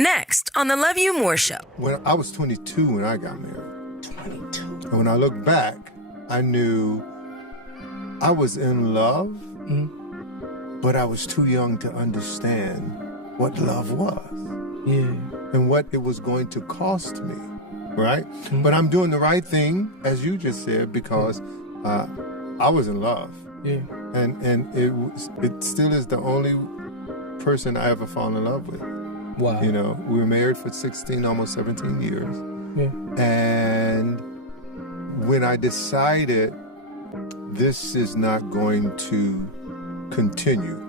Next on the Love You More Show. When I was 22 when I got married. 22. And when I look back, I knew I was in love, but I was too young to understand what love was. Yeah. And what it was going to cost me, right? But I'm doing the right thing, as you just said, because I was in love. Yeah. And it still is the only person I ever fall in love with. Wow. You know, we were married for 16, almost 17 years. Yeah. And when I decided this is not going to continue.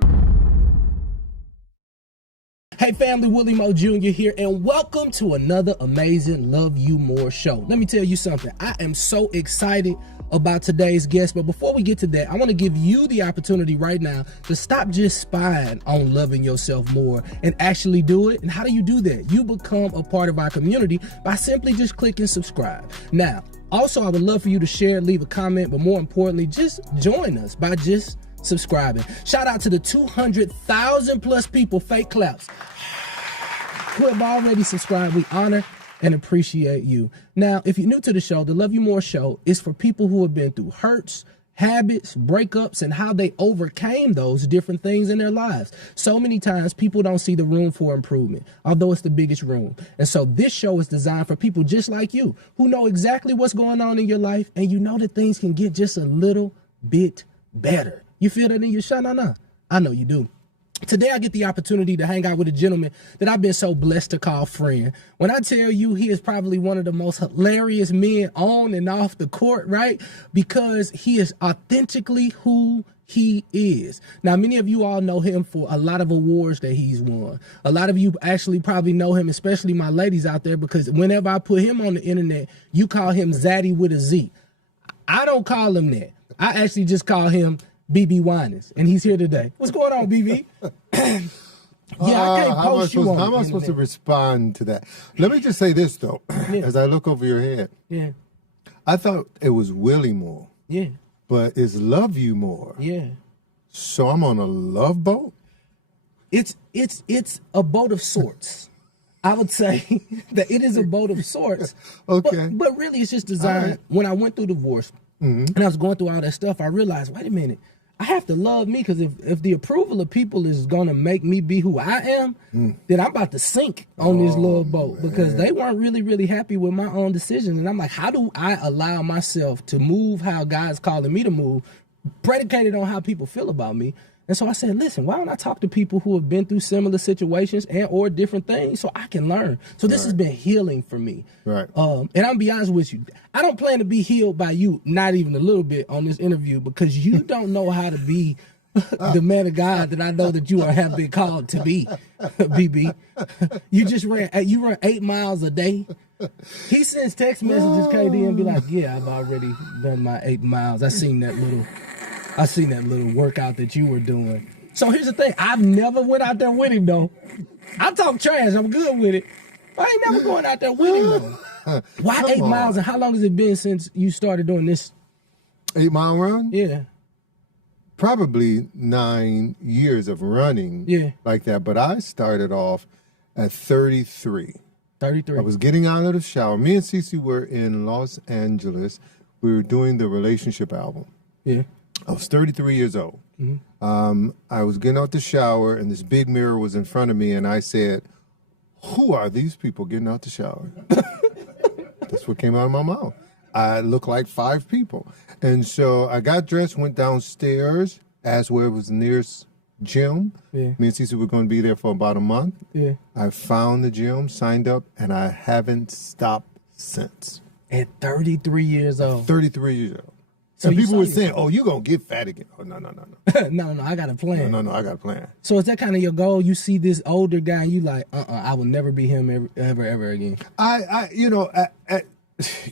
Hey family, Willie Mo Jr. here, and welcome to another amazing Love You More show. Let me tell you something. I am so excited about today's guest, but before we get to that, I want to give you the opportunity right now to stop just spying on loving yourself more and actually do it. And how do you do that? You become a part of our community by simply just clicking subscribe. Now, also, I would love for you to share, leave a comment, but more importantly, just join us by just subscribing. Shout out to the 200,000 plus people, fake claps, who have already subscribed. We honor and appreciate you. Now, if you're new to the show, the Love You More show is for people who have been through hurts, habits, breakups, and how they overcame those different things in their lives. So many times people don't see the room for improvement, although it's the biggest room. And so this show is designed for people just like you who know exactly what's going on in your life, and you know that things can get just a little bit better. You feel that in your shot? No. I know you do. Today, I get the opportunity to hang out with a gentleman that I've been so blessed to call friend. When I tell you he is probably one of the most hilarious men on and off the court, right? Because he is authentically who he is. Now, many of you all know him for a lot of awards that he's won. A lot of you actually probably know him, especially my ladies out there, because whenever I put him on the internet, you call him Zaddy with a Z. I don't call him that. I actually just call him BeBe Winans, and he's here today. What's going on, BeBe? I can't post you on How am I supposed to respond to that? Let me just say this, though. Yeah. As I look over your head, I thought it was Willie more. Yeah. But it's Love You More. Yeah. So I'm on a love boat? It's a boat of sorts. I would say that it is a boat of sorts. Okay. But really, it's just designed. Right. When I went through divorce, and I was going through all that stuff, I realized, wait a minute, I have to love me, because if the approval of people is going to make me be who I am, then I'm about to sink on this love boat, because they weren't really happy with my own decisions. And I'm like, how do I allow myself to move how God's calling me to move, predicated on how people feel about me? And so I said, listen, why don't I talk to people who have been through similar situations and or different things so I can learn? So this has been healing for me. Right. And I'm going to be honest with you. I don't plan to be healed by you, not even a little bit, on this interview, because you don't know how to be the man of God that I know that you have been called to be, BeBe. You just run 8 miles a day. He sends text messages, KD, and be like, yeah, I've already done my 8 miles. I seen that little workout that you were doing. So here's the thing. I've never went out there with him, though. I talk trash. I'm good with it. I ain't never going out there with him, though. Why 8 miles, and how long has it been since you started doing this? 8 mile run? Yeah. Probably 9 years of running like that. But I started off at 33. 33. I was getting out of the shower. Me and Cece were in Los Angeles. We were doing the relationship album. Yeah. I was 33 years old. I was getting out the shower, and this big mirror was in front of me, and I said, who are these people getting out the shower? That's what came out of my mouth. I look like 5 people. And so I got dressed, went downstairs, asked where it was the nearest gym. Yeah. Me and Cece were going to be there for about a month. Yeah. I found the gym, signed up, and I haven't stopped since. At 33 years old. 33 years old. So people were saying, oh, you're going to get fat again. Oh, no. No, I got a plan. No, I got a plan. So is that kind of your goal? You see this older guy and you like, I will never be him ever again. I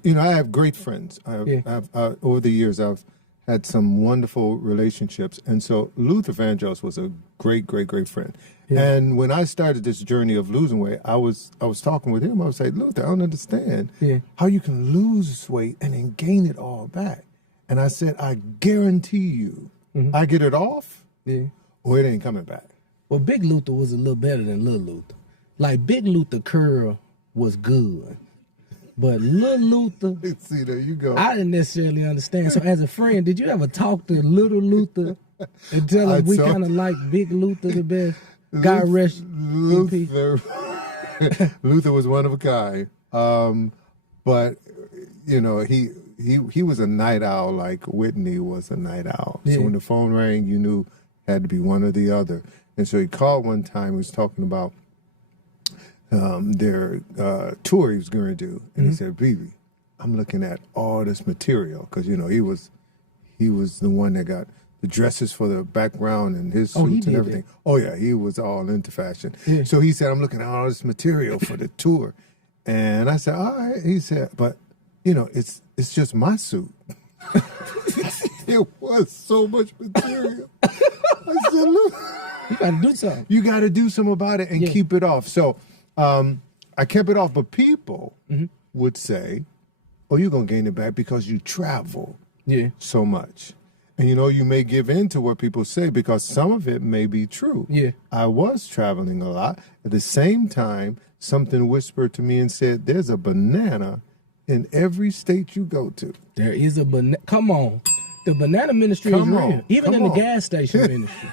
have great friends. I've over the years, I've had some wonderful relationships. And so Luther Vandross was a great friend. Yeah. And when I started this journey of losing weight, I was talking with him. I was like, Luther, I don't understand how you can lose weight and then gain it all back. And I said, I guarantee you, I get it off, or it ain't coming back. Well, Big Luther was a little better than Little Luther. Like Big Luther Curl was good, but Little Luther, See, there you go. I didn't necessarily understand. So as a friend, did you ever talk to Little Luther and tell him we kind of like Big Luther the best? God rest in peace. Luther was one of a kind. But you know, he was a night owl like Whitney was a night owl. Yeah. So when the phone rang, you knew it had to be one or the other. And so he called one time. He was talking about their tour he was going to do, and he said, "BeBe, I'm looking at all this material because you know he was the one that got the dresses for the background and his suits and everything. That. Oh yeah, he was all into fashion. Yeah. So he said, I'm looking at all this material for the tour, and I said, all right. He said, but you know, it's just my suit. It was so much material. I said, look, you got to do something. You got to do something about it and keep it off. So I kept it off, but people would say, oh, you're going to gain it back because you travel so much. And, you know, you may give in to what people say because some of it may be true. Yeah. I was traveling a lot. At the same time, something whispered to me and said, there's a banana in every state you go to. There is a banana. Come on. The banana ministry is real. Even in the gas station ministry.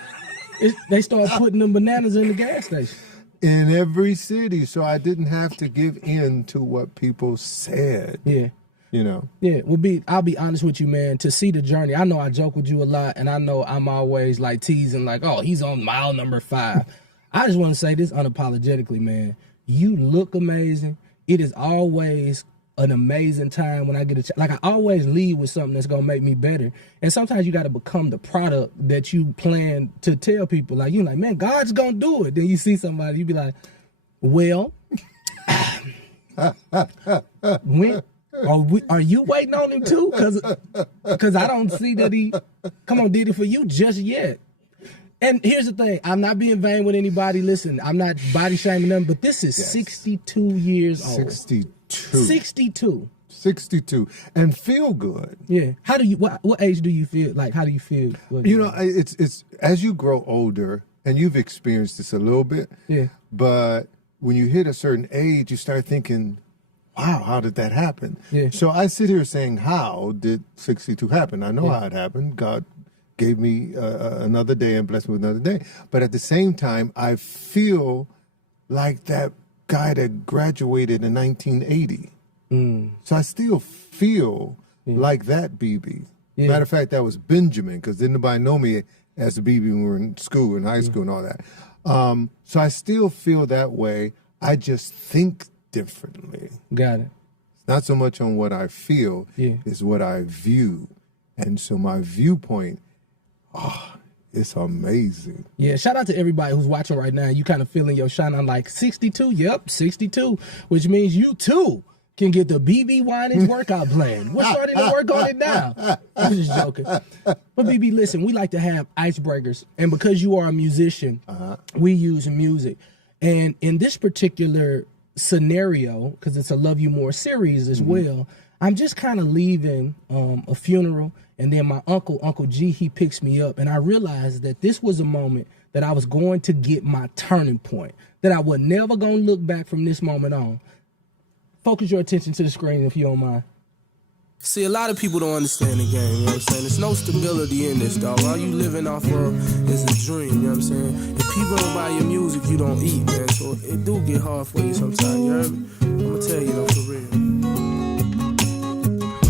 They start putting them bananas in the gas station. In every city. So I didn't have to give in to what people said. Yeah. You know? Yeah. I'll be honest with you, man. To see the journey, I know I joke with you a lot, and I know I'm always like teasing, like, oh, he's on mile number 5. I just want to say this unapologetically, man. You look amazing. It is always an amazing time when I get a chance. Like, I always leave with something that's going to make me better. And sometimes you got to become the product that you plan to tell people. Like, you're like, man, God's going to do it. Then you see somebody, you be like, well, when are you waiting on him too? Because I don't see that he, did it for you just yet. And here's the thing. I'm not being vain with anybody. Listen, I'm not body shaming them, but this is 62 years old. 62 and feel good. Yeah. How do you what age do you feel like? How do you feel? You know, it's as you grow older, and you've experienced this a little bit. Yeah. But when you hit a certain age, you start thinking, wow, how did that happen? Yeah. So I sit here saying, how did 62 happen? I know how it happened. God gave me another day and blessed me with another day. But at the same time, I feel like that guy that graduated in 1980. So I still feel like that BeBe. Yeah. Matter of fact, that was Benjamin, because didn't nobody know me as a BeBe when we were in school, in high school and all that. So I still feel that way. I just think differently. Got it. It's not so much on what I feel, it's what I view. And so my viewpoint, it's amazing. Yeah, shout out to everybody who's watching right now. You kind of feeling your shine. I'm like, 62? Yep, 62, which means you too can get the BeBe Winans workout plan. We're starting to work on it now. I'm just joking. But BeBe, listen, we like to have icebreakers. And because you are a musician, we use music. And in this particular scenario, because it's a Love You More series as well, I'm just kind of leaving a funeral. And then my Uncle G, he picks me up. And I realized that this was a moment that I was going to get my turning point, that I was never going to look back from this moment on. Focus your attention to the screen if you don't mind. See, a lot of people don't understand the game, you know what I'm saying? There's no stability in this, dog. All you living off of is a dream, you know what I'm saying? If people don't buy your music, you don't eat, man. So it do get hard for you sometimes, you heard me? I'm gonna tell you though, for real.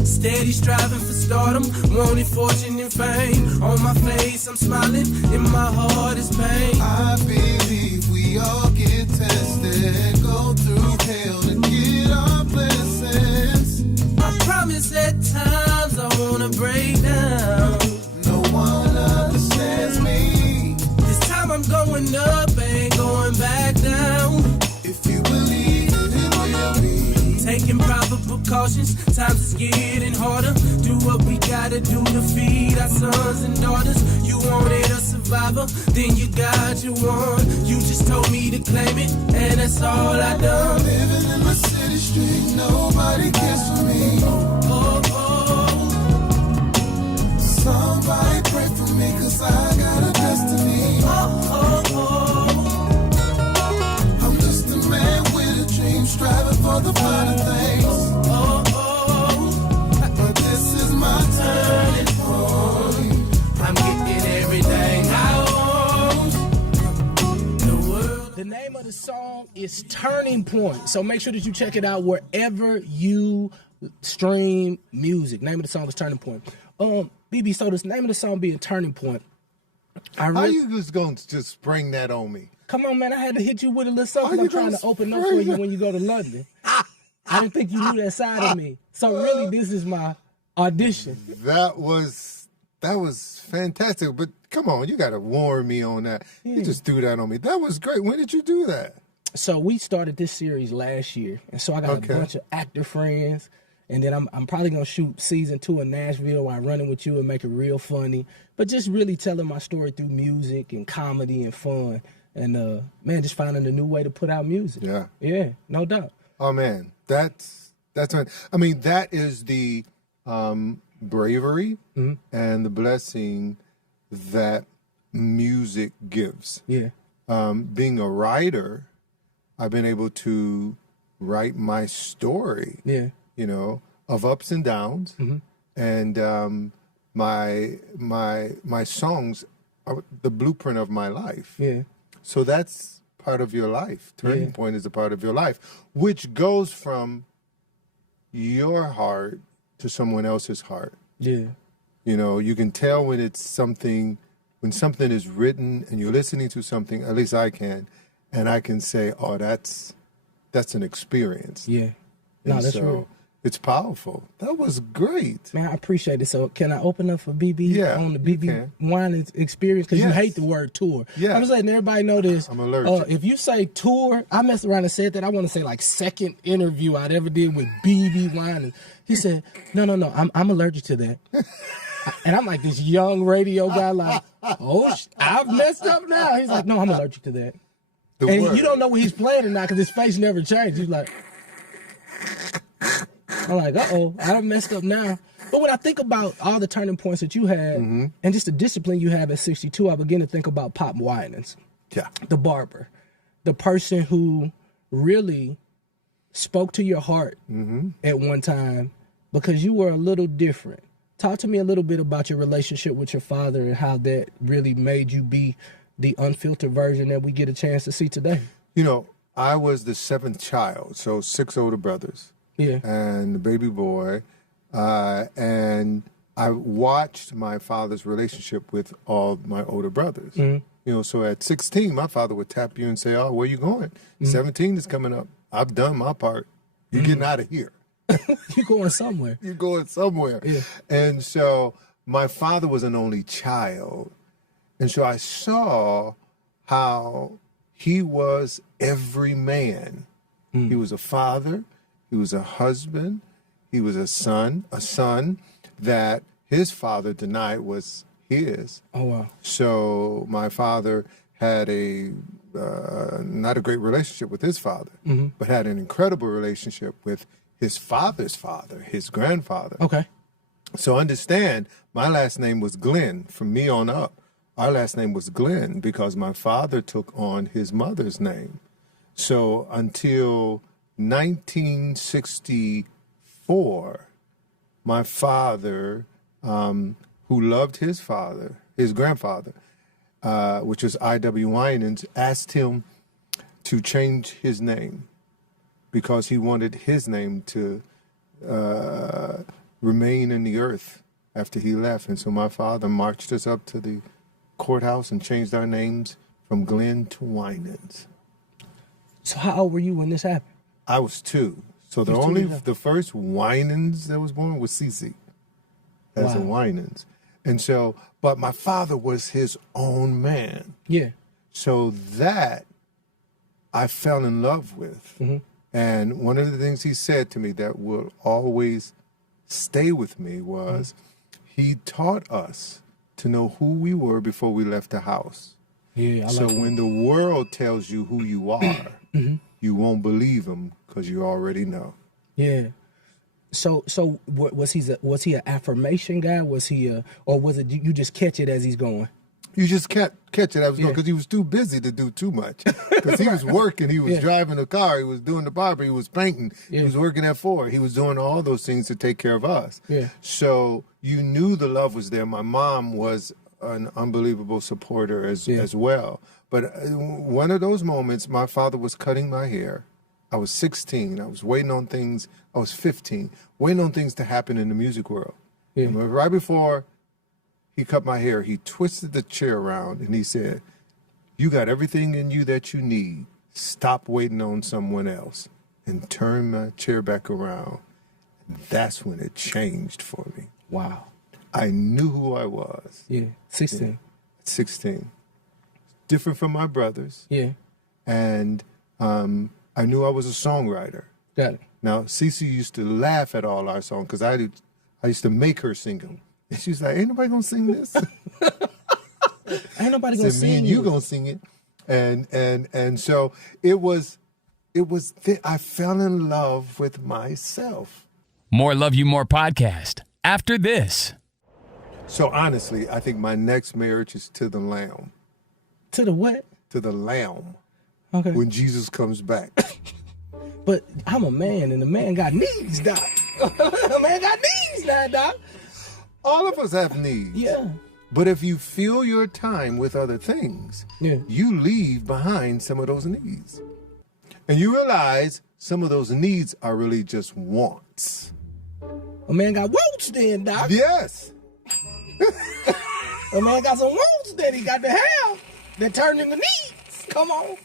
Steady striving for stardom, wanting fortune and fame. On my face, I'm smiling, in my heart is pain. I believe we all get tested, go through hell to get our blessings. I promise at times I wanna break down. No one understands me. This time I'm going up, ain't going back down. If you believe it will be. Taking proper precautions, times is getting harder. Do what we gotta do to feed our sons and daughters. You wanted a survivor, then you got your one. You just told me to claim it, and that's all I done. Living in my city street, nobody cares for me. Oh, oh. Somebody pray for me, cause I got a destiny. Oh, oh, oh. I'm just a all the finer things. But this is my turning point. I'm getting everything I want. The world. The name of the song is Turning Point. So make sure that you check it out wherever you stream music. Name of the song is Turning Point. BeBe, so this name of the song being Turning Point. How you just going to just spring that on me? Come on, man. I had to hit you with a little something. I'm trying to open up for you when you go to London. I didn't think you knew that side of me. So really, this is my audition. That was fantastic. But come on, you got to warn me on that. Yeah. You just threw that on me. That was great. When did you do that? So we started this series last year, and so I got a bunch of actor friends, and then I'm probably gonna shoot season 2 in Nashville while running with you and make it real funny, but just really telling my story through music and comedy and fun, and man, just finding a new way to put out music. Yeah, no doubt. Oh man, that's I mean, that is the bravery and the blessing that music gives. Yeah. Being a writer, I've been able to write my story. Yeah. You know, of ups and downs, and my songs are the blueprint of my life. Yeah. So that's part of your life. Turning Point is a part of your life, which goes from your heart to someone else's heart. Yeah. You know, you can tell when it's something, when something is written and you're listening to something, at least I can, and I can say, oh, that's an experience. Yeah. No, And that's so real. It's powerful. That was great. Man, I appreciate it. So can I open up for BeBe on the you BeBe can. Winans experience? Because you Yes. hate the word tour. Yes. I'm just letting everybody know this. I'm allergic. If you say tour, I messed around and said that. I want to say like second interview I'd ever did with BeBe Winans. He said, no, I'm allergic to that. And I'm like this young radio guy like, I've messed up now. He's like, no, I'm allergic to that. And you don't know what he's playing or not because his face never changed. He's like, I'm like, uh-oh, I done messed up now. But when I think about all the turning points that you had and just the discipline you have at 62, I begin to think about Pop Winans. Yeah. The barber. The person who really spoke to your heart at one time because you were a little different. Talk to me a little bit about your relationship with your father and how that really made you be the unfiltered version that we get a chance to see today. You know, I was the 7th child, so 6 older brothers. Yeah. And the baby boy. And I watched my father's relationship with all my older brothers. You know, so at 16, my father would tap you and say, oh, where you going? 17 is coming up. I've done my part. You're getting out of here. You're going somewhere. You're going somewhere. Yeah. And so my father was an only child. And so I saw how he was every man. He was a father. He was a husband. He was a son that his father denied was his. Oh, wow. So my father had not a great relationship with his father, but had an incredible relationship with his father's father, his grandfather. Okay. So understand, my last name was Glenn. From me on up, our last name was Glenn because my father took on his mother's name. So until 1964, my father, who loved his grandfather, which was I.W. Winans, asked him to change his name because he wanted his name to remain in the earth after he left. And so my father marched us up to the courthouse and changed our names from Glenn to Winans. So how old were you when this happened? I was 2. So the first Winans that was born was Cece as a Winans. And so, but my father was his own man. Yeah. So that I fell in love with. And one of the things he said to me that will always stay with me was he taught us to know who we were before we left the house. Yeah. So when the world tells you who you are, you won't believe them because you already know. Yeah. So was he an affirmation guy? Was he or was it you just catch it as he's going? You just can't catch it. I was going because he was too busy to do too much. Because he was working, he was driving a car, he was doing the barber, he was painting, he was working at 4. He was doing all those things to take care of us. Yeah. So you knew the love was there. My mom was an unbelievable supporter as well. But one of those moments, my father was cutting my hair. I was 16. I was waiting on things. I was 15, waiting on things to happen in the music world. Yeah. And right before he cut my hair, he twisted the chair around and he said, "You got everything in you that you need. Stop waiting on someone else," and turn my chair back around. And that's when it changed for me. Wow. I knew who I was. Yeah, 16. Yeah. 16. Different from my brothers. Yeah. And I knew I was a songwriter. Got it. Now, Cece used to laugh at all our songs because I used to make her sing them. And she was like, "Ain't nobody gonna sing this." Ain't nobody gonna sing me and you gonna sing it. And so it was I fell in love with myself. More Love You More podcast after this. So honestly, I think my next marriage is to the Lamb. To the what? To the Lamb. Okay. When Jesus comes back. But I'm a man, and a man got needs, Doc. A man got needs now, Doc. All of us have needs. Yeah. But if you fill your time with other things, you leave behind some of those needs. And you realize some of those needs are really just wants. A man got wants then, Doc. Yes. A man got some wants that he got to have that turn into needs. Come on.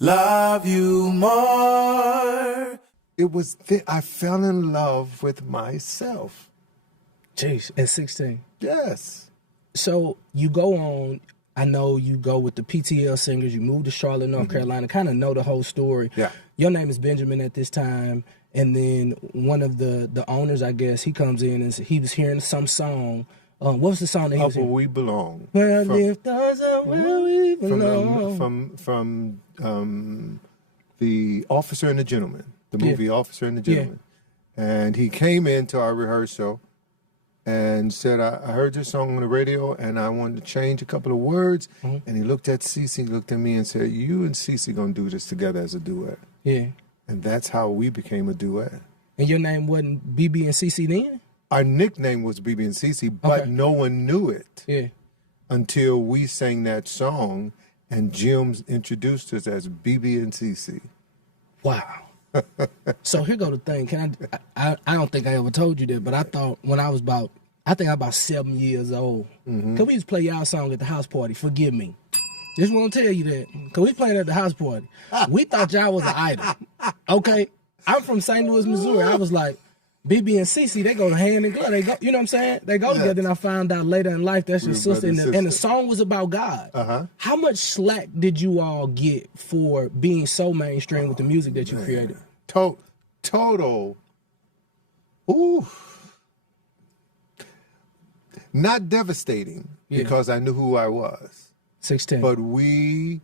Love you more. It was I fell in love with myself. Jeez, at 16. Yes. So you go on, I know you go with the PTL singers, you moved to Charlotte, North Carolina, kind of know the whole story. Yeah. Your name is Benjamin at this time, and then one of the owners, I guess, he comes in and he was hearing some song. What was the song that he was hearing? Where We Belong. Where lift us up where we belong. From The Officer and the Gentleman, the movie Officer and the Gentleman. And he came into our rehearsal and said, I heard your song on the radio and I wanted to change a couple of words. And he looked at Cece, he looked at me and said, "You and Cece gonna do this together as a duet." Yeah. And that's how we became a duet. And your name wasn't BeBe and Cece then? Our nickname was BeBe and Cece, but no one knew it until we sang that song and Jim introduced us as BeBe and Cece. Wow. So here go the thing. I don't think I ever told you that, but I thought when I was about 7 years old. Cause we used to play y'all song at the house party. Forgive me. Just want to tell you that. Cause we played at the house party. We thought y'all was an idol. Okay. I'm from St. Louis, Missouri. I was like, BeBe and Cece, they go hand in glove. They go, you know what I'm saying? They go together. And I found out later in life that's your sister. And the song was about God. How much slack did you all get for being so mainstream with the music that you created? Total. Ooh. Not devastating because I knew who I was. 16. But we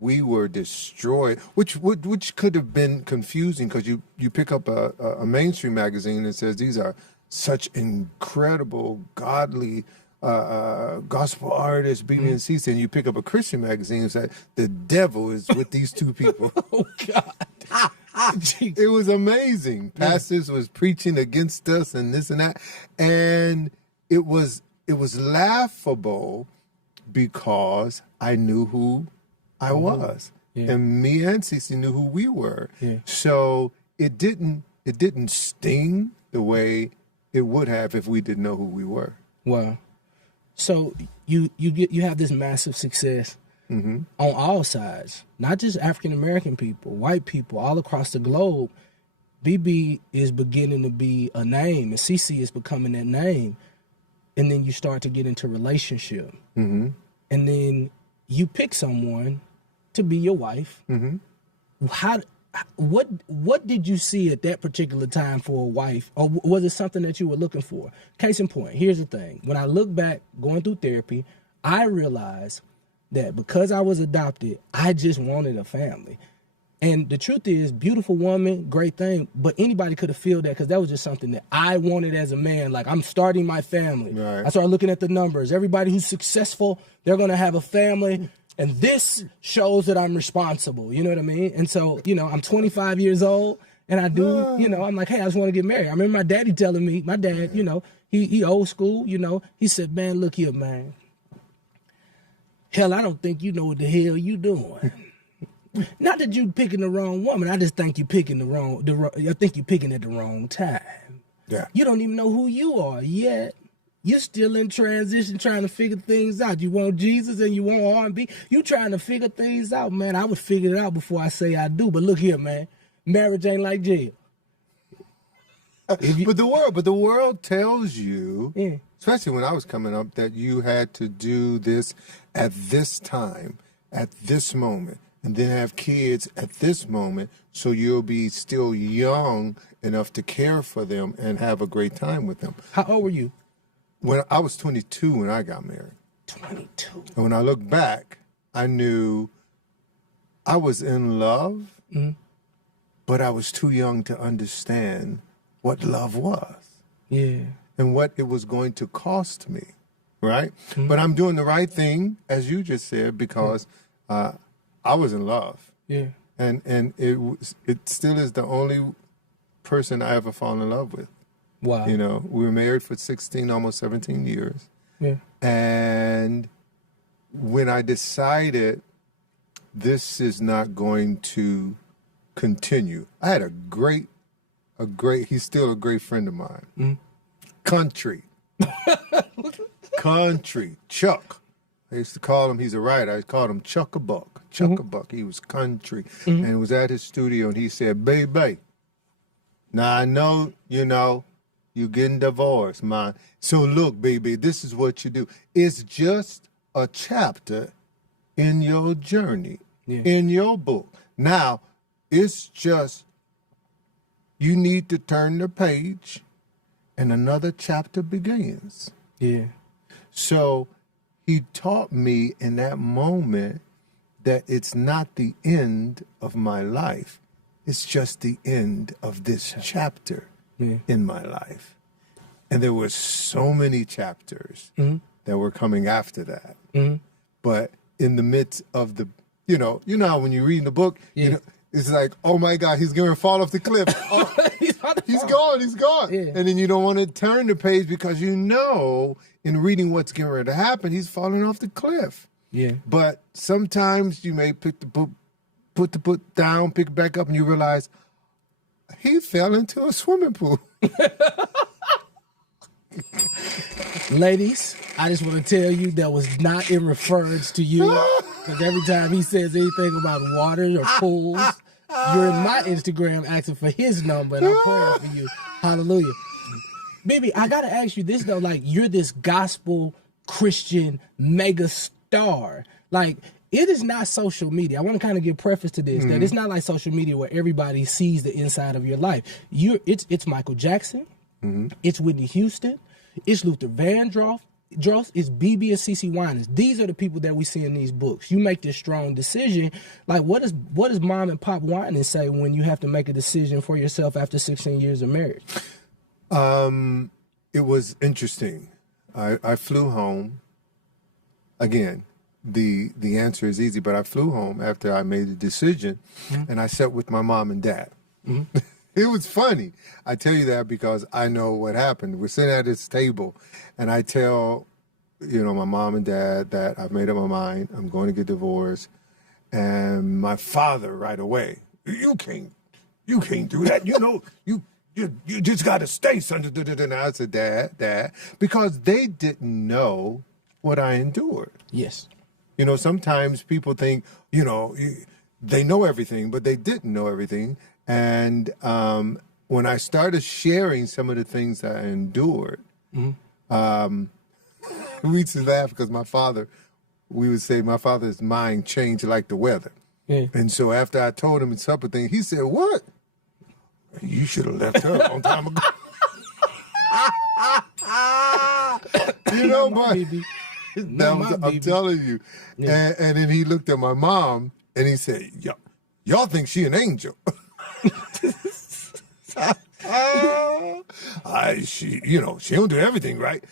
were destroyed, which could have been confusing because you pick up a mainstream magazine that says these are such incredible, godly gospel artists, BeBe and Cece, and you pick up a Christian magazine and say the devil is with these two people. Oh God. It was amazing. Pastors was preaching against us and this and that, and it was laughable because I knew who I was, and me and Cece knew who we were. So it didn't sting the way it would have if we didn't know who we were. Wow. So you have this massive success on all sides, not just African American people, white people, all across the globe. BeBe is beginning to be a name, and Cece is becoming that name. And then you start to get into relationship, and then you pick someone to be your wife. What did you see at that particular time for a wife, or was it something that you were looking for? Case in point, here's the thing. When I look back going through therapy, I realized that because I was adopted, I just wanted a family. And the truth is, beautiful woman, great thing, but anybody could have filled that because that was just something that I wanted as a man. Like, I'm starting my family. Right. I started looking at the numbers. Everybody who's successful, they're going to have a family. And this shows that I'm responsible. You know what I mean? And so, you know, I'm 25 years old and I do, you know, I'm like, hey, I just want to get married. I remember my daddy telling me, my dad, you know, he old school, you know, he said, man, look here, man. Hell, I don't think you know what the hell you doing. Not that you picking the wrong woman. I just think you picking I think you picking at the wrong time. Yeah. You don't even know who you are yet. You're still in transition trying to figure things out. You want Jesus and you want R&B. You trying to figure things out, man. I would figure it out before I say I do. But look here, man. Marriage ain't like jail. But the world tells you, especially when I was coming up, that you had to do this at this time, at this moment, and then have kids at this moment, so you'll be still young enough to care for them and have a great time with them. How old were you? When I was 22 when I got married. 22. And when I look back, I knew I was in love, but I was too young to understand what love was. Yeah. And what it was going to cost me, right? But I'm doing the right thing, as you just said, because I was in love. Yeah. And it still is the only person I ever fall in love with. Wow. You know, we were married for 16, almost 17 years. Yeah. And when I decided this is not going to continue, I had a great, he's still a great friend of mine. Country, Chuck. I used to call him, he's a writer, I called him Chuck-a-Buck. Chuck-a-Buck, he was country. And was at his studio and he said, BeBe, now I know, you know, you're getting divorced, man. So look, BeBe, this is what you do. It's just a chapter in your journey, in your book. Now, it's just, you need to turn the page and another chapter begins. Yeah. So he taught me in that moment that it's not the end of my life. It's just the end of this chapter in my life. And there were so many chapters that were coming after that. But in the midst of the, you know how when you read the book, you know, it's like, oh my God, he's going to fall off the cliff. Oh, he's gone. Yeah. And then you don't want to turn the page because you know in reading what's getting ready to happen, he's falling off the cliff. Yeah. But sometimes you may pick the book, put the book down, pick it back up, and you realize he fell into a swimming pool. Ladies, I just want to tell you that was not in reference to you. Because every time he says anything about water or pools, you're in my Instagram asking for his number, and I'm praying for you. Hallelujah. BeBe, I got to ask you this, though. Like, you're this gospel Christian mega star. Like, it is not social media. I want to kind of give preface to this, that it's not like social media where everybody sees the inside of your life. It's Michael Jackson. It's Whitney Houston. It's Luther Vandross. It's BeBe and CeCe Winans. These are the people that we see in these books. You make this strong decision. Like, what does Mom and Pop Winans say when you have to make a decision for yourself after 16 years of marriage? It was interesting. I flew home. Again, the answer is easy, but I flew home after I made the decision, and I sat with my mom and dad. It was funny. I tell you that because I know what happened. We're sitting at this table, and I tell, my mom and dad that I've made up my mind. I'm going to get divorced. And my father right away, you can't do that. You just got to stay, son. And I said, Dad, because they didn't know what I endured. Yes. Sometimes people think, they know everything, but they didn't know everything. And when I started sharing some of the things that I endured, we used to laugh because we would say my father's mind changed like the weather. Yeah. And so after I told him some of the things, he said, what? You should have left her a long time ago. But I'm telling you. Yeah. And then he looked at my mom and he said, yeah, y'all think she an angel. She don't do everything right,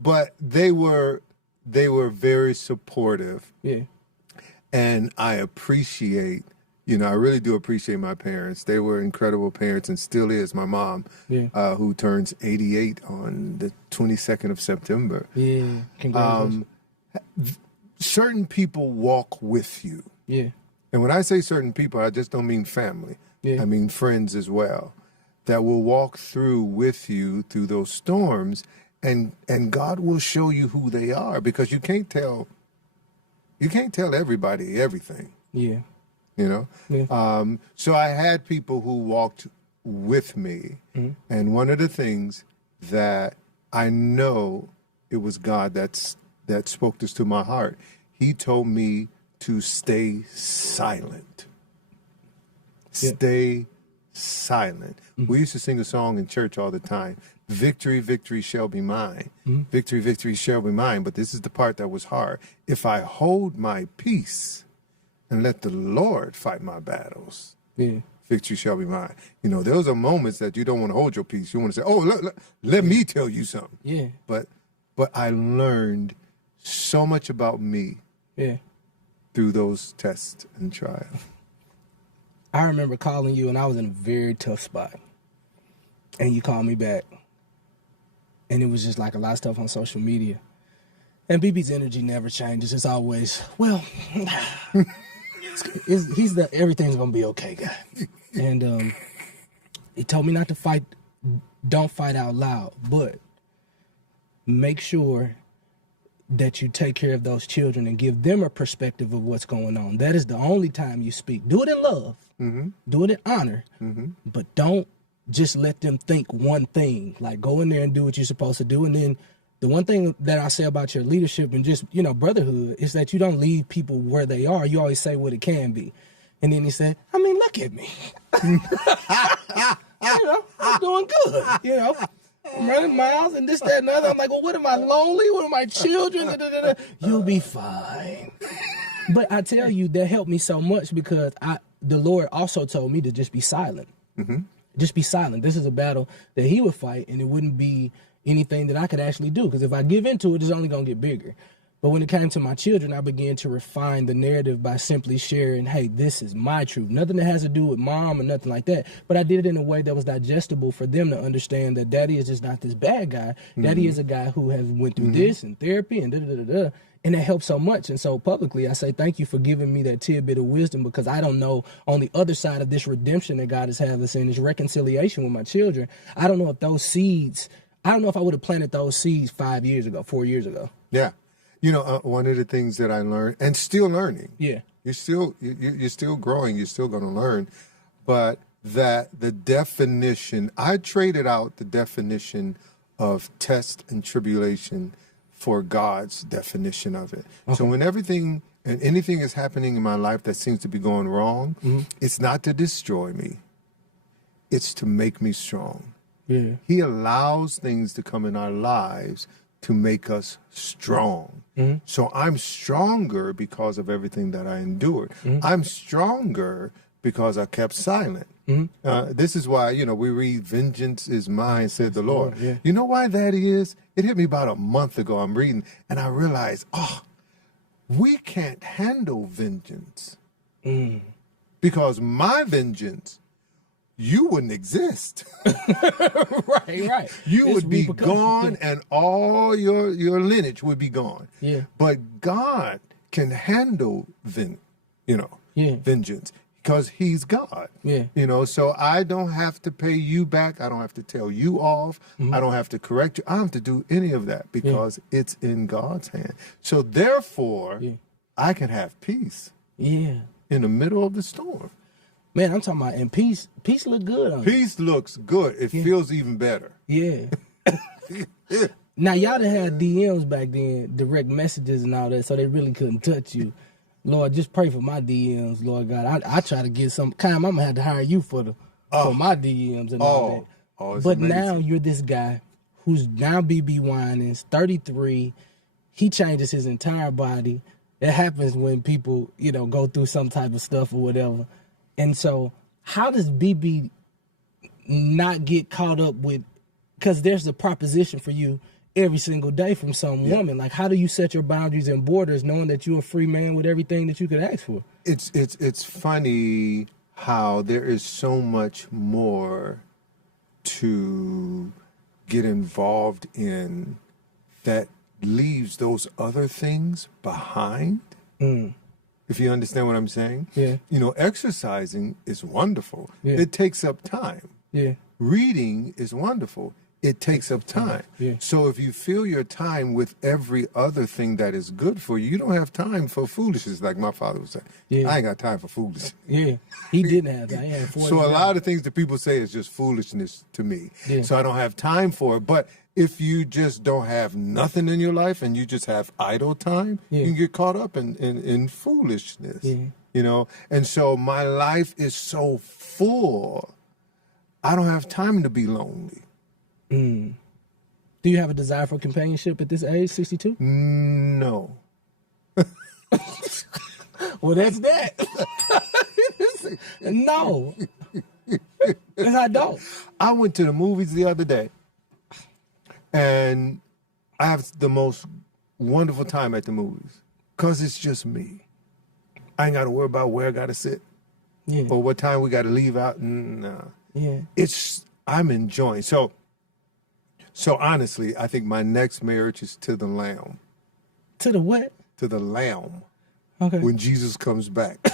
but they were very supportive. Yeah. And I appreciate, I really do appreciate my parents. They were incredible parents and still is. My mom, who turns 88 on the 22nd of September. Yeah, congratulations. Certain people walk with you. Yeah. And when I say certain people, I just don't mean family. Yeah. I mean friends as well, that will walk through with you through those storms, and God will show you who they are, because you can't tell everybody everything. Yeah. Yeah. So I had people who walked with me, and one of the things that I know it was God that spoke this to my heart. He told me to stay silent. Yeah. Stay silent. We used to sing a song in church all the time. Victory, victory shall be mine. Victory, victory shall be mine. But this is the part that was hard. If I hold my peace and let the Lord fight my battles, victory shall be mine. Those are moments that you don't want to hold your peace. You want to say, oh, let me tell you something. Yeah. But I learned so much about me through those tests and trials. I remember calling you, and I was in a very tough spot. And you called me back. And it was just like a lot of stuff on social media. And BeBe's energy never changes. It's always, well, he's the everything's going to be okay guy. And he told me not to fight, don't fight out loud, but make sure that you take care of those children and give them a perspective of what's going on. That is the only time you speak. Do it in love. Do it in honor. But don't just let them think one thing. Like, go in there and do what you're supposed to do. And then the one thing that I say about your leadership and just, brotherhood is that you don't leave people where they are. You always say what it can be. And then he said, look at me. I'm doing good, I'm running miles and this, that, and the other. I'm like, well, what am I, lonely? What are my children? You'll be fine. But I tell you, that helped me so much, because the Lord also told me to just be silent. Just be silent. This is a battle that he would fight, and it wouldn't be anything that I could actually do, because if I give into it, it's only going to get bigger. But when it came to my children, I began to refine the narrative by simply sharing, hey, this is my truth. Nothing that has to do with mom or nothing like that. But I did it in a way that was digestible for them to understand that daddy is just not this bad guy. Daddy is a guy who has went through this and therapy and da-da-da-da-da. And it helped so much. And so publicly, I say thank you for giving me that tidbit of wisdom, because I don't know, on the other side of this redemption that God has had us in, this reconciliation with my children, I don't know if those seeds, I don't know if I would have planted those seeds 4 years ago. Yeah. One of the things that I learned, and still learning. Yeah. You're still growing. You're still going to learn. But that the definition, I traded out the definition of test and tribulation for God's definition of it. Okay. So when everything and anything is happening in my life that seems to be going wrong, it's not to destroy me. It's to make me strong. Yeah. He allows things to come in our lives to make us strong. So I'm stronger because of everything that I endured. I'm stronger because I kept silent. This is why, we read, vengeance is mine, said the Lord. Yeah. You know why that is? It hit me about a month ago. I'm reading, and I realized, we can't handle vengeance. Because my vengeance, you wouldn't exist. Right. You would be gone, and all your lineage would be gone. Yeah. But God can handle vengeance, because he's God. Yeah. So I don't have to pay you back. I don't have to tell you off. I don't have to correct you. I don't have to do any of that, because it's in God's hand. So therefore, I can have peace. Yeah. In the middle of the storm. Man, I'm talking about, and peace look good on you. Peace looks good. It feels even better. Yeah. Now, y'all done had DMs back then, direct messages and all that, so they really couldn't touch you. Lord, just pray for my DMs, Lord God. I try to get some kind. I'm going to have to hire you for my DMs and all that. But amazing. Now you're this guy who's now BeBe Winans, 33. He changes his entire body. It happens when people, go through some type of stuff or whatever. And so how does BeBe not get caught up with, because there's a proposition for you every single day from some woman. Like, how do you set your boundaries and borders knowing that you're a free man with everything that you could ask for? It's funny how there is so much more to get involved in that leaves those other things behind. If you understand what I'm saying? Yeah. Exercising is wonderful. Yeah. It takes up time. Yeah. Reading is wonderful. It takes up time. Yeah. So if you fill your time with every other thing that is good for you, you don't have time for foolishness, like my father would say. Yeah. I ain't got time for foolishness. Yeah. He didn't have that. He had 40 So a lot of things that people say is just foolishness to me. Yeah. So I don't have time for it. But if you just don't have nothing in your life and you just have idle time, Yeah. you can get caught up in foolishness. Yeah. And so my life is so full, I don't have time to be lonely. Do you have a desire for companionship at this age, 62? No. Well, that's that. No. Because I don't. I went to the movies the other day, and I have the most wonderful time at the movies because it's just me. I ain't got to worry about where I got to sit or what time we got to leave out. Nah. Yeah. I'm enjoying. So honestly, I think my next marriage is to the Lamb. To the what? To the Lamb. Okay. When Jesus comes back.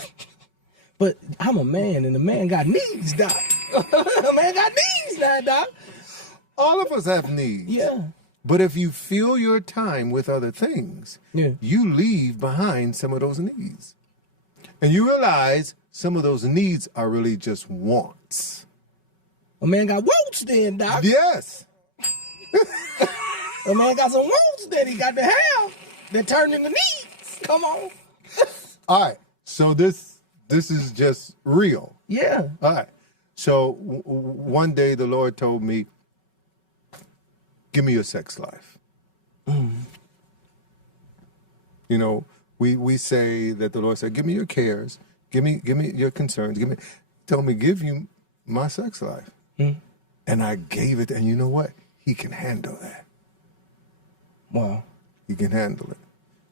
But I'm a man, and a man got needs, Doc. A man got needs now, Doc. All of us have needs. Yeah. But if you fill your time with other things, you leave behind some of those needs. And you realize some of those needs are really just wants. A man got wants then, Doc. Yes. A man got some wants that he got to have that turn into needs. Come on. All right. So this is just real. Yeah. All right. So one day the Lord told me, give me your sex life. We say that the Lord said, give me your cares, give me your concerns, told me, give you my sex life. And I gave it, and you know what? He can handle that. Wow. He can handle it.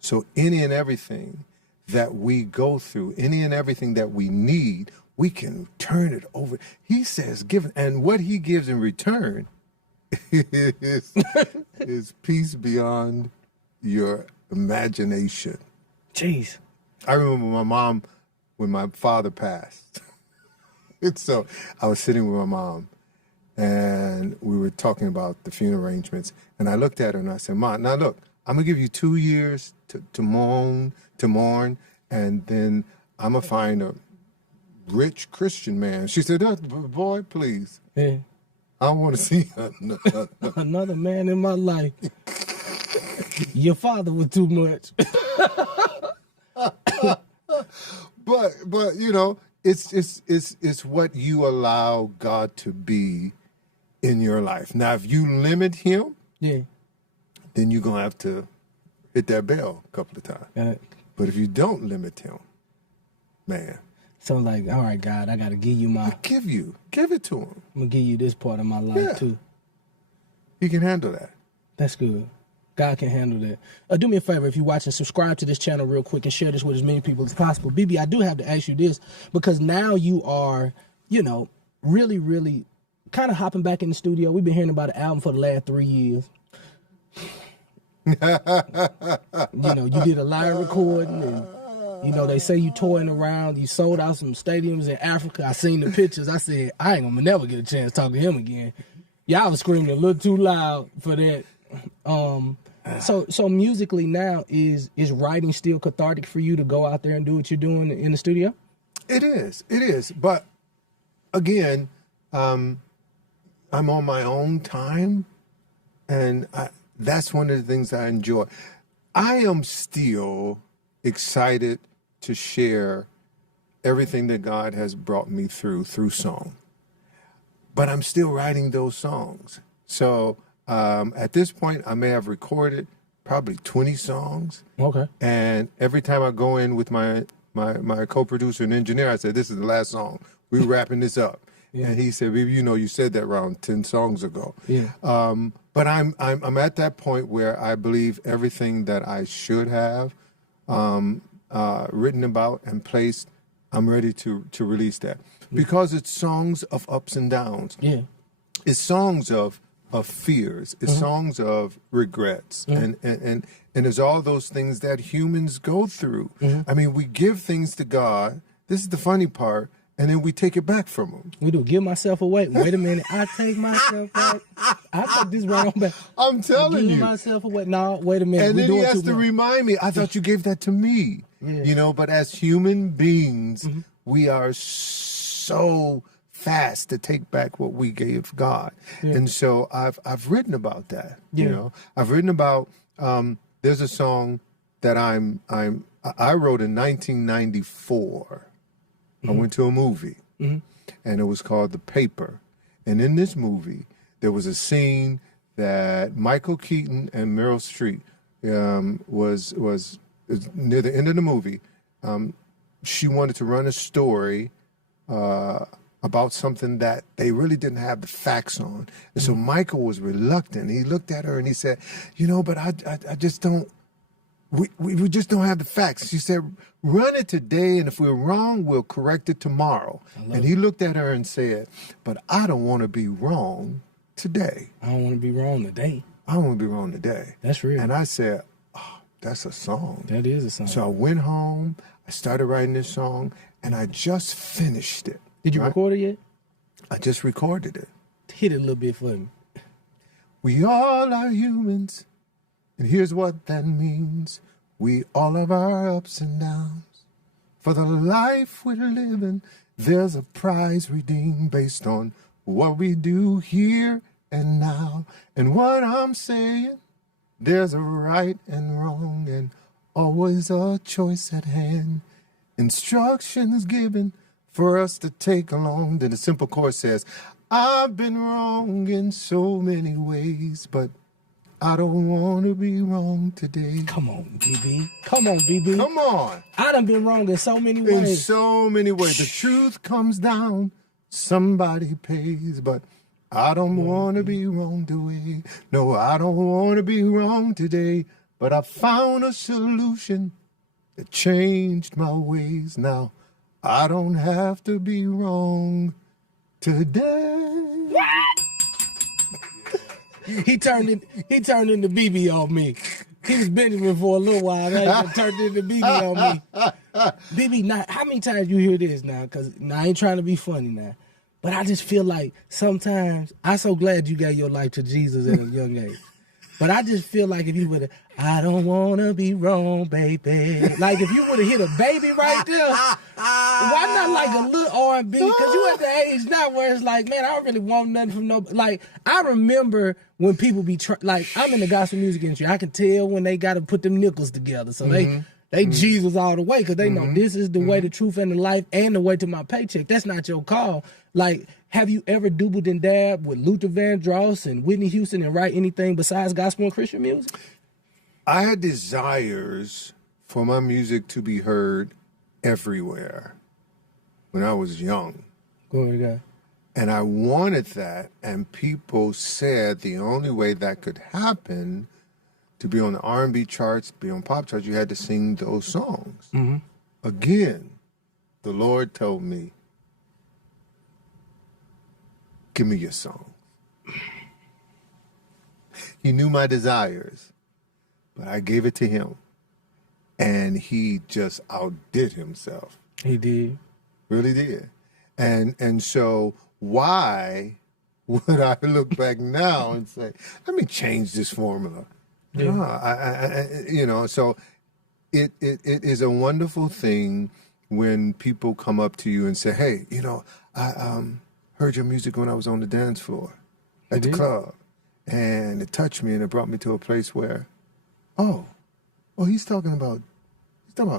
So any and everything that we go through, any and everything that we need, we can turn it over. He says, give it, and what he gives in return is peace beyond your imagination. Jeez. I remember my mom when my father passed. And so I was sitting with my mom, and we were talking about the funeral arrangements, and I looked at her and I said, Mom, now look, I'm gonna give you 2 years to mourn, and then I'm gonna find a rich Christian man. She said, boy, please. Yeah. I don't want to see another man in my life. Your father was too much. But it's what you allow God to be in your life. Now, if you limit him, then you're gonna have to hit that bell a couple of times. But if you don't limit him, man. So like, all right, God, I gotta give you give it to him. I'm gonna give you this part of my life too. He can handle that. That's good. God can handle that. Do me a favor, if you're watching, subscribe to this channel real quick and share this with as many people as possible. BeBe, I do have to ask you this, because now you are, really, really kind of hopping back in the studio. We've been hearing about an album for the last 3 years. You did a live recording, and they say you touring around. You sold out some stadiums in Africa. I seen the pictures. I said, I ain't gonna never get a chance to talk to him again. Y'all was screaming a little too loud for that. So musically now, is writing still cathartic for you to go out there and do what you're doing in the studio? It is. But again, I'm on my own time, and that's one of the things I enjoy. I am still excited to share everything that God has brought me through song. But I'm still writing those songs. So at this point, I may have recorded probably 20 songs. Okay. And every time I go in with my co-producer and engineer, I said, this is the last song. We're wrapping this up. Yeah. And he said, "BeBe, you know, you said that around 10 songs ago." Yeah. But I'm at that point where I believe everything that I should have written about and placed, I'm ready to release that. Because it's songs of ups and downs. Yeah. It's songs of fears. It's songs of regrets. And there's all those things that humans go through. I mean, we give things to God. This is the funny part. And then we take it back from him. We do. Give myself away. Wait a minute. I take myself back. I put this right on back. I'm telling you. Give myself away. No, wait a minute. And then he has to remind me, I thought you gave that to me. Yeah. You know, but as human beings, we are so fast to take back what we gave God. Yeah. And so I've written about that. Yeah. You know, I've written about, there's a song that I wrote in 1994. I went to a movie, and it was called The Paper. And in this movie, there was a scene that Michael Keaton and Meryl Streep was near the end of the movie. She wanted to run a story about something that they really didn't have the facts on. And so Michael was reluctant. He looked at her and he said, you know, but I just don't, we just don't have the facts. She said, run it today, and if we're wrong, we'll correct it tomorrow. And he looked at her and said, but I don't want to be wrong today. I don't want to be wrong today. I don't want to be wrong today. That's real. And I said, oh, that's a song. That is a song. So I went home, I started writing this song, and I just finished it. Did you record it yet? I just recorded it. Hit it a little bit for me. We all are humans. And here's what that means. We all have our ups and downs. For the life we're living, there's a prize redeemed based on what we do here and now. And what I'm saying, there's a right and wrong and always a choice at hand. Instructions given for us to take along. Then the simple chorus says, I've been wrong in so many ways, but I don't want to be wrong today. Come on, BeBe. Come on, BeBe. Come on. I done been wrong in so many ways. In so many ways. The truth comes down, somebody pays, but I don't want to be wrong today. No, I don't want to be wrong today, but I found a solution that changed my ways. Now, I don't have to be wrong today. What? He turned into BeBe on me. He was Benjamin for a little while. Now he turned into BeBe on me. BeBe, now, how many times you hear this now? Because I ain't trying to be funny now. But I just feel like sometimes, I'm so glad you gave your life to Jesus at a young age. But I just feel like if you would have, I don't want to be wrong, baby. Like if you would have hit a baby right there, why not like a little R&B? Because you at the age now where it's like, man, I don't really want nothing from nobody. Like, I remember when people be, like, I'm in the gospel music industry. I can tell when they got to put them nickels together. So they Jesus all the way because they know this is the way, the truth, and the life, and the way to my paycheck. That's not your call. Like, have you ever doubled and dabbed with Luther Vandross and Whitney Houston and write anything besides gospel and Christian music? I had desires for my music to be heard everywhere when I was young. Glory to God. And I wanted that, and people said the only way that could happen to be on the R&B charts, be on pop charts, you had to sing those songs. Again, the Lord told me, give me your song. He knew my desires, but I gave it to him. And he just outdid himself. He did. Really did. And so why would I look back now and say, let me change this formula? Yeah. No, so it is a wonderful thing when people come up to you and say, hey, I heard your music when I was on the dance floor at the club, and it touched me and it brought me to a place where, he's talking about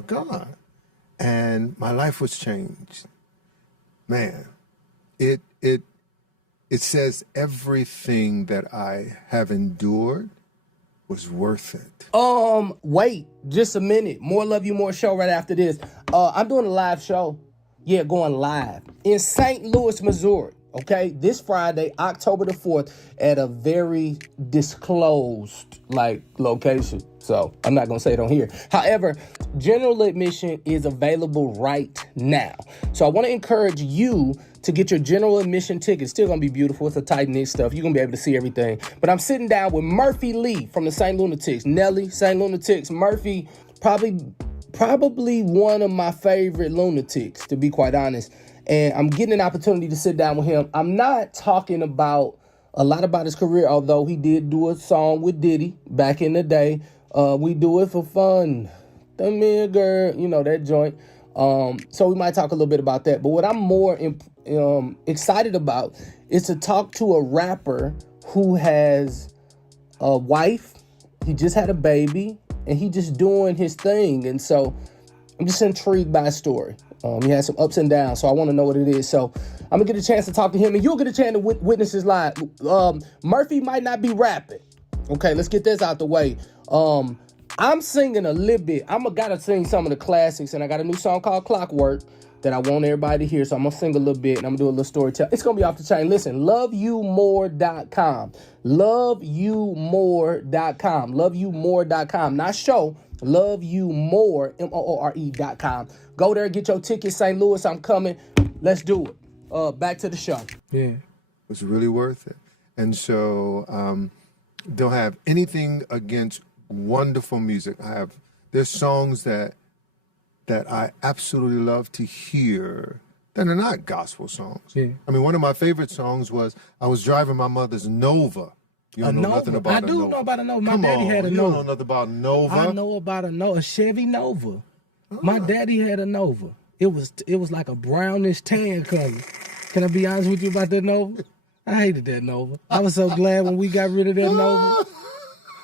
God, and my life was changed. Man, it says everything that I have endured was worth it. Wait just a minute. More Love You More show right after this. I'm doing a live show. Yeah, going live in St. Louis, Missouri. Okay, this Friday, October the 4th, at a very disclosed location. So I'm not gonna say it on here. However, general admission is available right now. So I want to encourage you to get your general admission ticket. It's still gonna be beautiful. It's a tight knit stuff. You're gonna be able to see everything. But I'm sitting down with Murphy Lee from the St. Lunatics, Nelly, St. Lunatics, Murphy, probably one of my favorite lunatics, to be quite honest. And I'm getting an opportunity to sit down with him. I'm not talking about a lot about his career, although he did do a song with Diddy back in the day. We do it for fun. The me girl, you know, that joint. So we might talk a little bit about that. But what I'm more excited about is to talk to a rapper who has a wife. He just had a baby, and he just doing his thing. And so I'm just intrigued by his story. He had some ups and downs, so I want to know what it is. So I'm going to get a chance to talk to him, and you'll get a chance to witness his live. Murphy might not be rapping. Okay, let's get this out the way. I'm singing a little bit. Gotta sing some of the classics, and I got a new song called Clockwork that I want everybody to hear, so I'm going to sing a little bit, and I'm going to do a little storytelling. It's going to be off the chain. Listen, loveyoumore.com. Loveyoumore.com. Loveyoumore.com. Not show. LoveYouMore, MOORE.com. Go there, get your ticket. St. Louis, I'm coming. Let's do it. Back to the show. Yeah. It was really worth it. And so, don't have anything against wonderful music. There's songs that I absolutely love to hear that are not gospel songs. Yeah. I mean, one of my favorite songs was I was driving my mother's Nova. You don't know nothing about a Nova. I do know about a Nova. My Come daddy on, had a you Nova. don't know nothing about Nova. I know about a Chevy Nova. My daddy had a Nova. It was like a brownish tan color. Can I be honest with you about that Nova? I hated that Nova. I was so glad when we got rid of that Nova.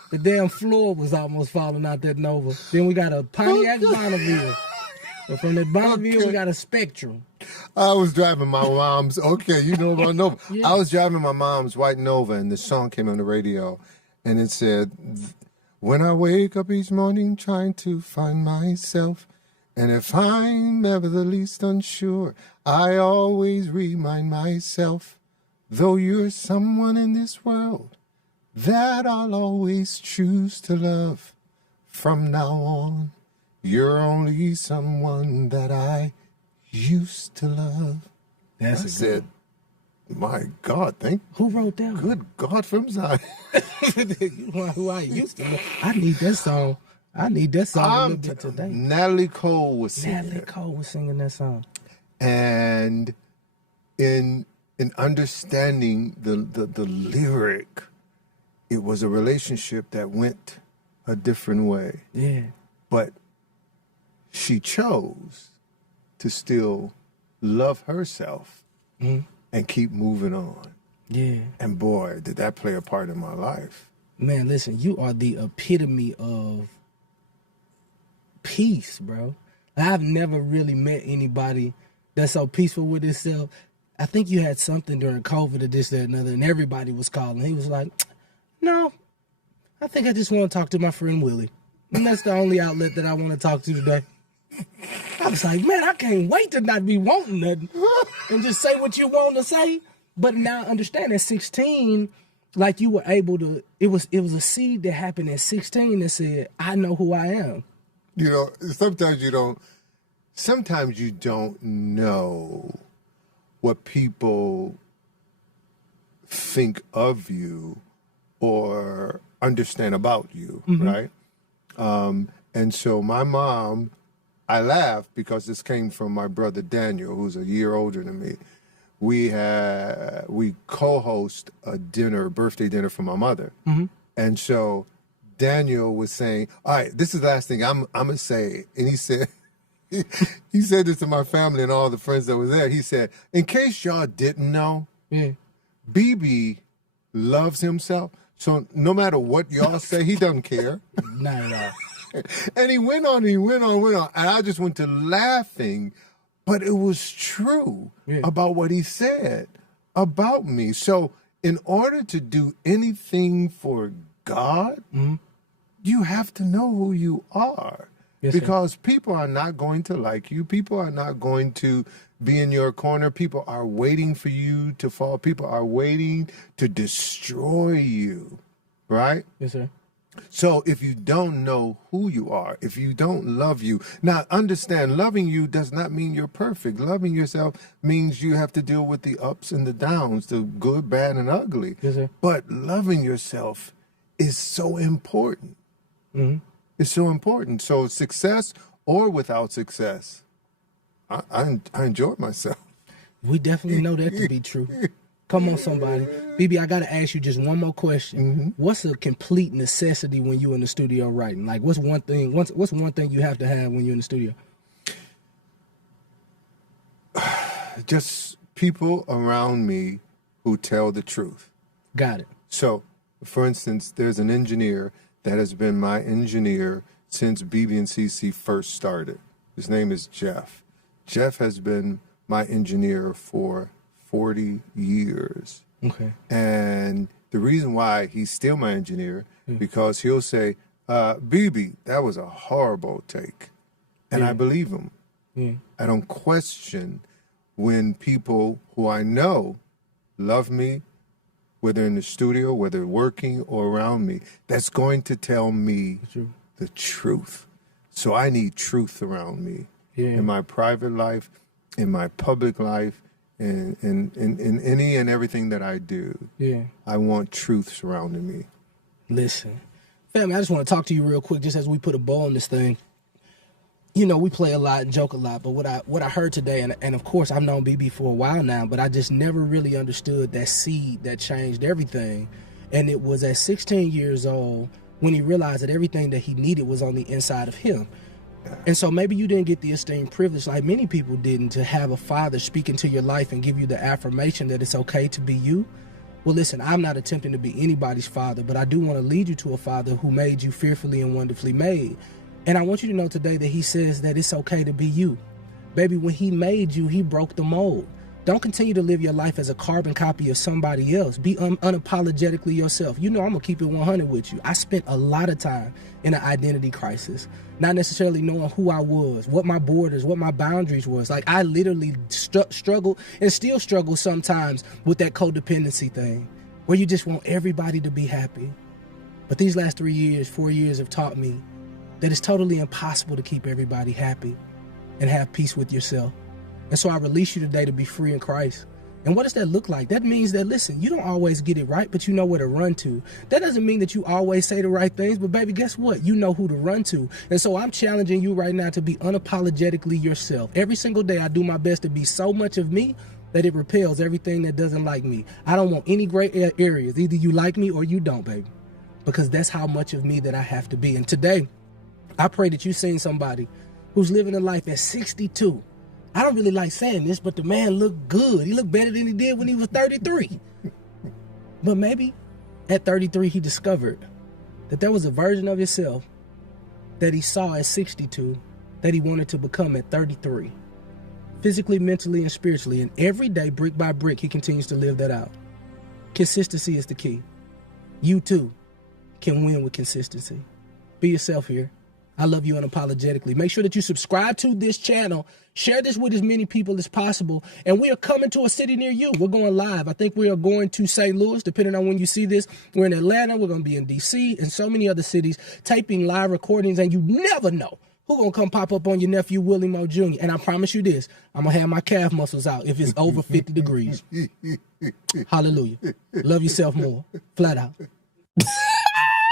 The damn floor was almost falling out that Nova. Then we got a Pontiac Bonneville. But from that Bonneville, we got a Spectrum. I was driving my mom's, you know about Nova. Yeah. I was driving my mom's white Nova, and this song came on the radio, and it said, when I wake up each morning trying to find myself, and if I'm ever the least unsure, I always remind myself, though you're someone in this world that I'll always choose to love, from now on, you're only someone that I used to love. I said, my God, Who wrote that? Good God from Zion. Who I used to love. I need that song. A little bit today. Natalie Cole was singing. Natalie Cole was singing that song. And in understanding the lyric, it was a relationship that went a different way. Yeah. But she chose to still love herself and keep moving on. Yeah. And boy, did that play a part in my life. Man, listen, you are the epitome of peace, bro. I've never really met anybody that's so peaceful with itself. I think you had something during COVID or this, that, and another, and everybody was calling. He was like, no, I think I just want to talk to my friend Willie. And that's the only outlet that I want to talk to today. I was like, man, I can't wait to not be wanting nothing and just say what you want to say. But now I understand at 16, like you were able to, it was a seed that happened at 16 that said, I know who I am. You know, sometimes you don't know what people think of you or understand about you, right? And so my mom, I laugh because this came from my brother Daniel, who's a year older than me. We co-host a birthday dinner for my mother. And so Daniel was saying, all right, this is the last thing I'm going to say. And he said, he said this to my family and all the friends that were there. He said, in case y'all didn't know, BeBe loves himself. So no matter what y'all say, he doesn't care. Not at all. And he went on. And I just went to laughing. But it was true about what he said about me. So in order to do anything for God, you have to know who you are. Yes, sir. Because people are not going to like you. People are not going to be in your corner. People are waiting for you to fall. People are waiting to destroy you, right? Yes, sir. So if you don't know who you are, if you don't love you, now understand, loving you does not mean you're perfect. Loving yourself means you have to deal with the ups and the downs, the good, bad, and ugly. Yes, sir. But loving yourself is so important. Mm-hmm. It's so important. So success or without success, I enjoyed myself. We definitely know that to be true. Come on, somebody. BeBe, I got to ask you just one more question. Mm-hmm. What's a complete necessity when you're in the studio writing? Like, what's one thing you have to have when you're in the studio? Just people around me who tell the truth. Got it. So, for instance, there's an engineer that has been my engineer since BeBe and CC first started. His name is Jeff. Jeff has been my engineer for 40 years. Okay. And the reason why he's still my engineer, because he'll say, BeBe, that was a horrible take. And I believe him. I don't question when people who I know love me, whether in the studio, whether working or around me, that's going to tell me the truth. So I need truth around me in my private life, in my public life, in any and everything that I do. Yeah. I want truth surrounding me. Listen, family, I just want to talk to you real quick, just as we put a bow on this thing. You know, we play a lot and joke a lot, but what I heard today, and of course I've known BeBe for a while now, but I just never really understood that seed that changed everything. And it was at 16 years old when he realized that everything that he needed was on the inside of him. And so maybe you didn't get the esteemed privilege, like many people didn't, to have a father speak into your life and give you the affirmation that it's okay to be you. Well, listen, I'm not attempting to be anybody's father, but I do want to lead you to a father who made you fearfully and wonderfully made. And I want you to know today that he says that it's okay to be you. Baby, when he made you, he broke the mold. Don't continue to live your life as a carbon copy of somebody else. Be unapologetically yourself. You know I'm going to keep it 100 with you. I spent a lot of time in an identity crisis, not necessarily knowing who I was, what my borders, what my boundaries was. Like, I literally struggled and still struggle sometimes with that codependency thing, where you just want everybody to be happy. But these last 4 years have taught me that it's totally impossible to keep everybody happy and have peace with yourself. And so I release you today to be free in Christ. And what does that look like? That means that, listen, you don't always get it right, but you know where to run to. That doesn't mean that you always say the right things, but baby, guess what? You know who to run to. And so I'm challenging you right now to be unapologetically yourself. Every single day I do my best to be so much of me that it repels everything that doesn't like me. I don't want any gray areas. Either you like me or you don't, baby. Because that's how much of me that I have to be. And today, I pray that you've seen somebody who's living a life at 62. I don't really like saying this, but the man looked good. He looked better than he did when he was 33. But maybe at 33, he discovered that there was a version of himself that he saw at 62 that he wanted to become at 33. Physically, mentally, and spiritually. And every day, brick by brick, he continues to live that out. Consistency is the key. You too can win with consistency. Be yourself here. I love you unapologetically. Make sure that you subscribe to this channel. Share this with as many people as possible. And we are coming to a city near you. We're going live. I think we are going to St. Louis, depending on when you see this. We're in Atlanta. We're going to be in D.C. and so many other cities, taping live recordings. And you never know who's going to come pop up on your nephew, Willie Mo Jr. And I promise you this, I'm going to have my calf muscles out if it's over 50 degrees. Hallelujah. Love yourself more. Flat out.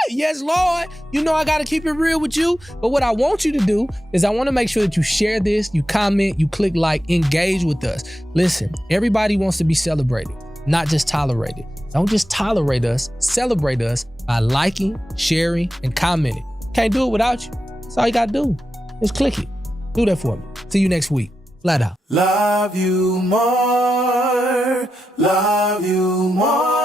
Yes, Lord. You know I got to keep it real with you. But what I want you to do is I want to make sure that you share this, you comment, you click like, engage with us. Listen, everybody wants to be celebrated, not just tolerated. Don't just tolerate us, celebrate us by liking, sharing, and commenting. Can't do it without you. That's all you got to do. Just click it. Do that for me. See you next week. Flat out. Love you more. Love you more.